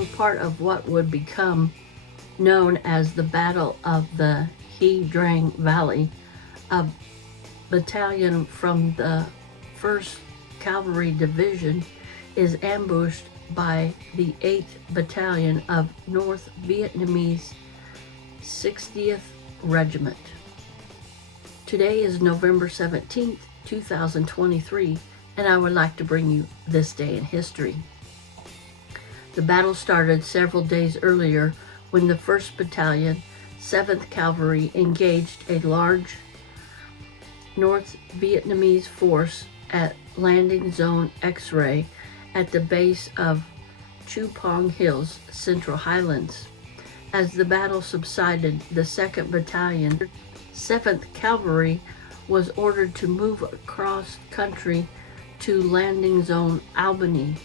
during part of what would become known as the Battle of the Ia Drang Valley, a battalion from the 1st Cavalry Division is ambushed by the 8th Battalion of North Vietnamese 60th Regiment. Today is November 17th, 2023, and I would like to bring you this day in history. The battle started several days earlier when the 1st Battalion, 7th Cavalry engaged a large North Vietnamese force at Landing Zone X-Ray at the base of Chu Pong Hills, Central Highlands. As the battle subsided, the 2nd Battalion, 7th Cavalry, was ordered to move across country to Landing Zone Albany,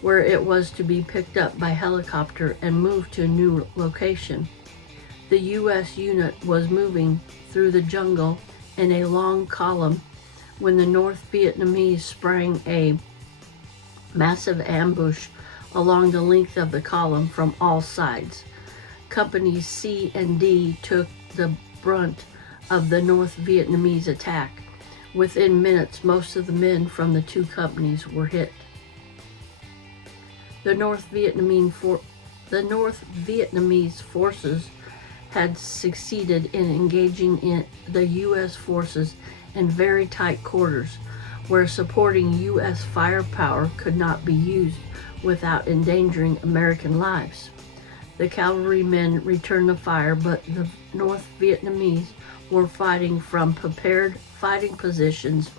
where it was to be picked up by helicopter and moved to a new location. The U.S. unit was moving through the jungle in a long column when the North Vietnamese sprang a massive ambush along the length of the column from all sides. Companies C and D took the brunt of the North Vietnamese attack. Within minutes, most of the men from the two companies were hit. The North Vietnamese forces had succeeded in engaging in the U.S. forces in very tight quarters, where supporting U.S. firepower could not be used without endangering American lives. The cavalrymen returned the fire, but the North Vietnamese were fighting from prepared fighting positions,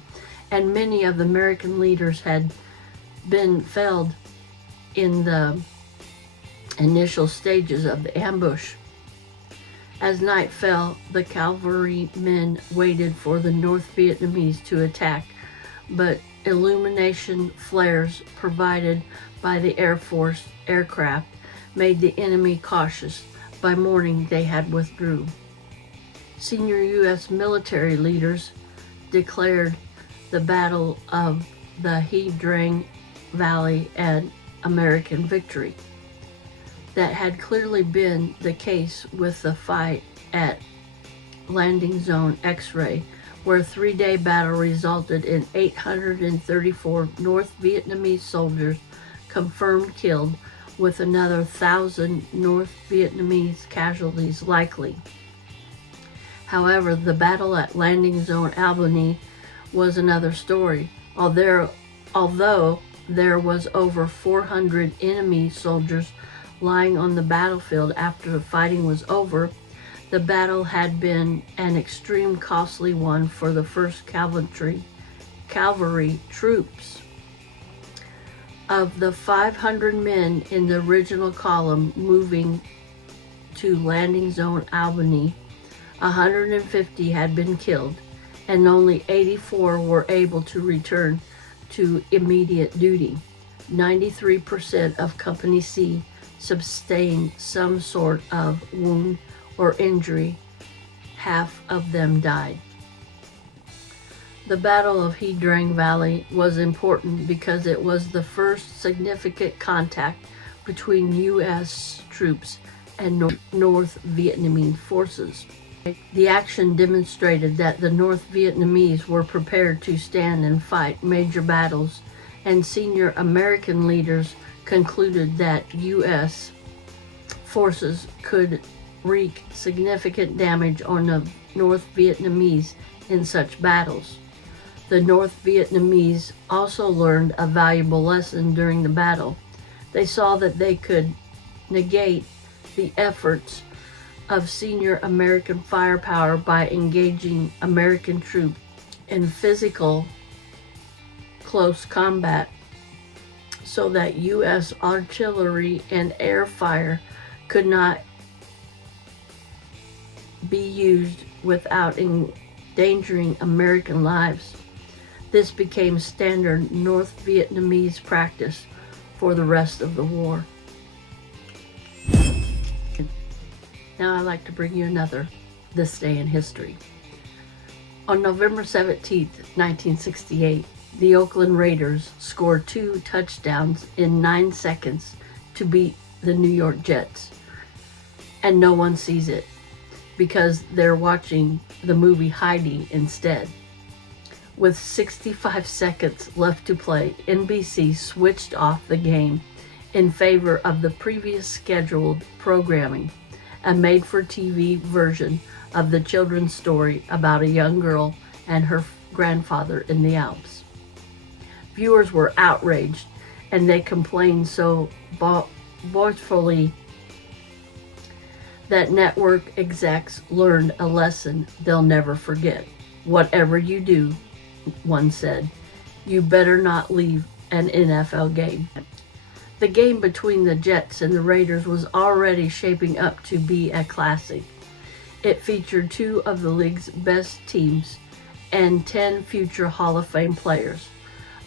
and many of the American leaders had been felled in the initial stages of the ambush. As night fell, the cavalrymen waited for the North Vietnamese to attack, but illumination flares provided by the Air Force aircraft made the enemy cautious. By morning, they had withdrew. Senior U.S. military leaders declared the Battle of the Ia Drang Valley an American victory. That had clearly been the case with the fight at Landing Zone X-Ray, where a 3-day battle resulted in 834 North Vietnamese soldiers confirmed killed, with another 1,000 North Vietnamese casualties likely. However, the battle at Landing Zone Albany was another story. Although there was over 400 enemy soldiers lying on the battlefield after the fighting was over, the battle had been an extreme costly one for the 1st Cavalry troops. Of the 500 men in the original column moving to Landing Zone Albany, 150 had been killed, and only 84 were able to return to immediate duty. 93% of Company C sustained some sort of wound or injury. Half of them died. The Battle of Ia Drang Valley was important because it was the first significant contact between U.S. troops and North Vietnamese forces. The action demonstrated that the North Vietnamese were prepared to stand and fight major battles, and senior American leaders concluded that U.S. forces could wreak significant damage on the North Vietnamese in such battles. The North Vietnamese also learned a valuable lesson during the battle. They saw that they could negate the efforts of senior American firepower by engaging American troops in physical close combat, so that U.S. artillery and air fire could not be used without endangering American lives. This became standard North Vietnamese practice for the rest of the war. Now I'd like to bring you another This Day in History. On November 17, 1968, the Oakland Raiders scored 2 touchdowns in 9 seconds to beat the New York Jets. And no one sees it because they're watching the movie Heidi instead. With 65 seconds left to play, NBC switched off the game in favor of the previous scheduled programming, a made-for-TV version of the children's story about a young girl and her grandfather in the Alps. Viewers were outraged, and they complained so boastfully that network execs learned a lesson they'll never forget. Whatever you do, one said, you better not leave an NFL game. The game between the Jets and the Raiders was already shaping up to be a classic. It featured two of the league's best teams and 10 future Hall of Fame players.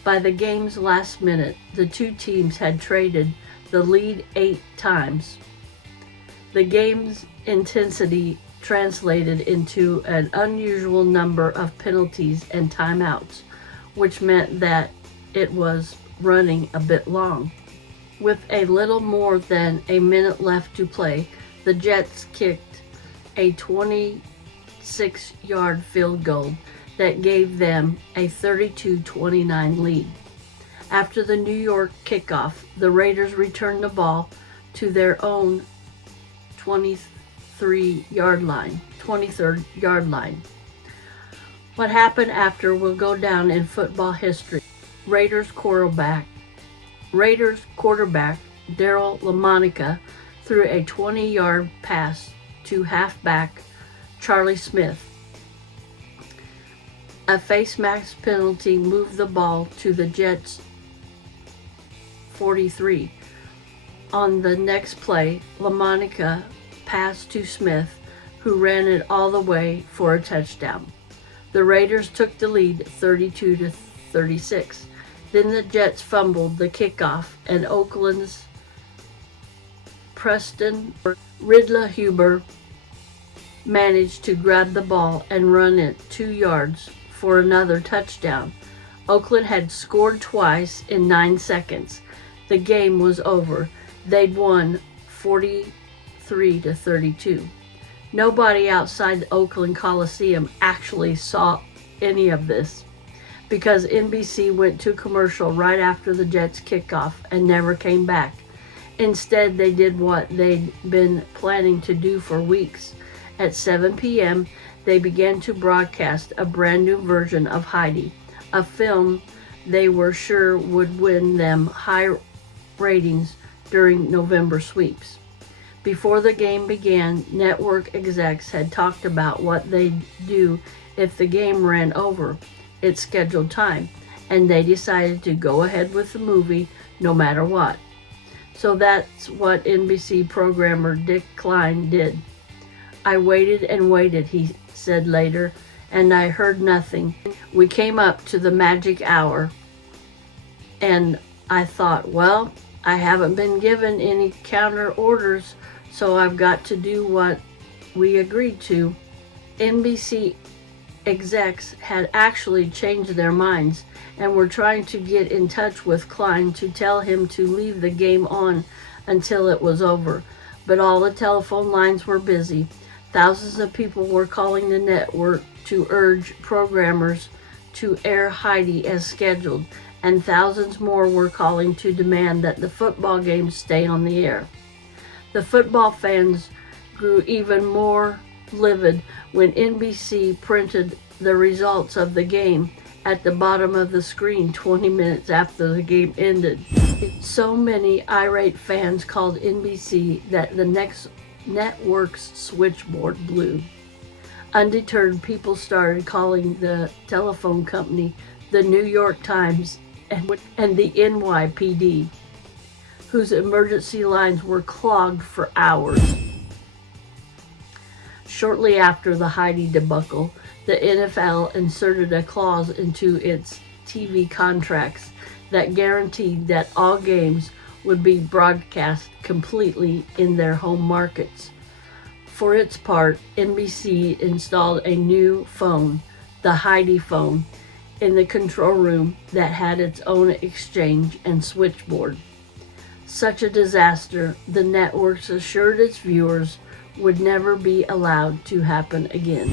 By the game's last minute, the two teams had traded the lead 8 times. The game's intensity translated into an unusual number of penalties and timeouts, which meant that it was running a bit long. With a little more than a minute left to play, the Jets kicked a 26-yard field goal that gave them a 32-29 lead. After the New York kickoff, the Raiders returned the ball to their own 23rd yard line. What happened after will go down in football history. Raiders quarterback Daryl LaMonica threw a 20-yard pass to halfback Charlie Smith. A face mask penalty moved the ball to the Jets' 43. On the next play, LaMonica passed to Smith, who ran it all the way for a touchdown. The Raiders took the lead 32-36. Then the Jets fumbled the kickoff, and Oakland's Preston Ridler-Huber managed to grab the ball and run it 2 yards for another touchdown. Oakland had scored twice in 9 seconds. The game was over. They'd won 43-32. Nobody outside the Oakland Coliseum actually saw any of this, because NBC went to commercial right after the Jets kickoff and never came back. Instead, they did what they'd been planning to do for weeks. At 7 p.m., they began to broadcast a brand new version of Heidi, a film they were sure would win them high ratings during November sweeps. Before the game began, network execs had talked about what they'd do if the game ran over its scheduled time, and they decided to go ahead with the movie no matter what. So that's what NBC programmer Dick Klein did. I waited and waited, he said later, and I heard nothing. We came up to the magic hour, and I thought, well, I haven't been given any counter orders, so I've got to do what we agreed to. NBC execs had actually changed their minds and were trying to get in touch with Klein to tell him to leave the game on until it was over. But all the telephone lines were busy. Thousands of people were calling the network to urge programmers to air Heidi as scheduled, and thousands more were calling to demand that the football games stay on the air. The football fans grew even more livid when NBC printed the results of the game at the bottom of the screen 20 minutes after the game ended. So many irate fans called NBC that the next network's switchboard blew. Undeterred, people started calling the telephone company the New York Times and the NYPD, whose emergency lines were clogged for hours. Shortly after the Heidi debacle, the NFL inserted a clause into its TV contracts that guaranteed that all games would be broadcast completely in their home markets. For its part, NBC installed a new phone, the Heidi phone, in the control room that had its own exchange and switchboard. such a disaster, the networks assured its viewers, would never be allowed to happen again.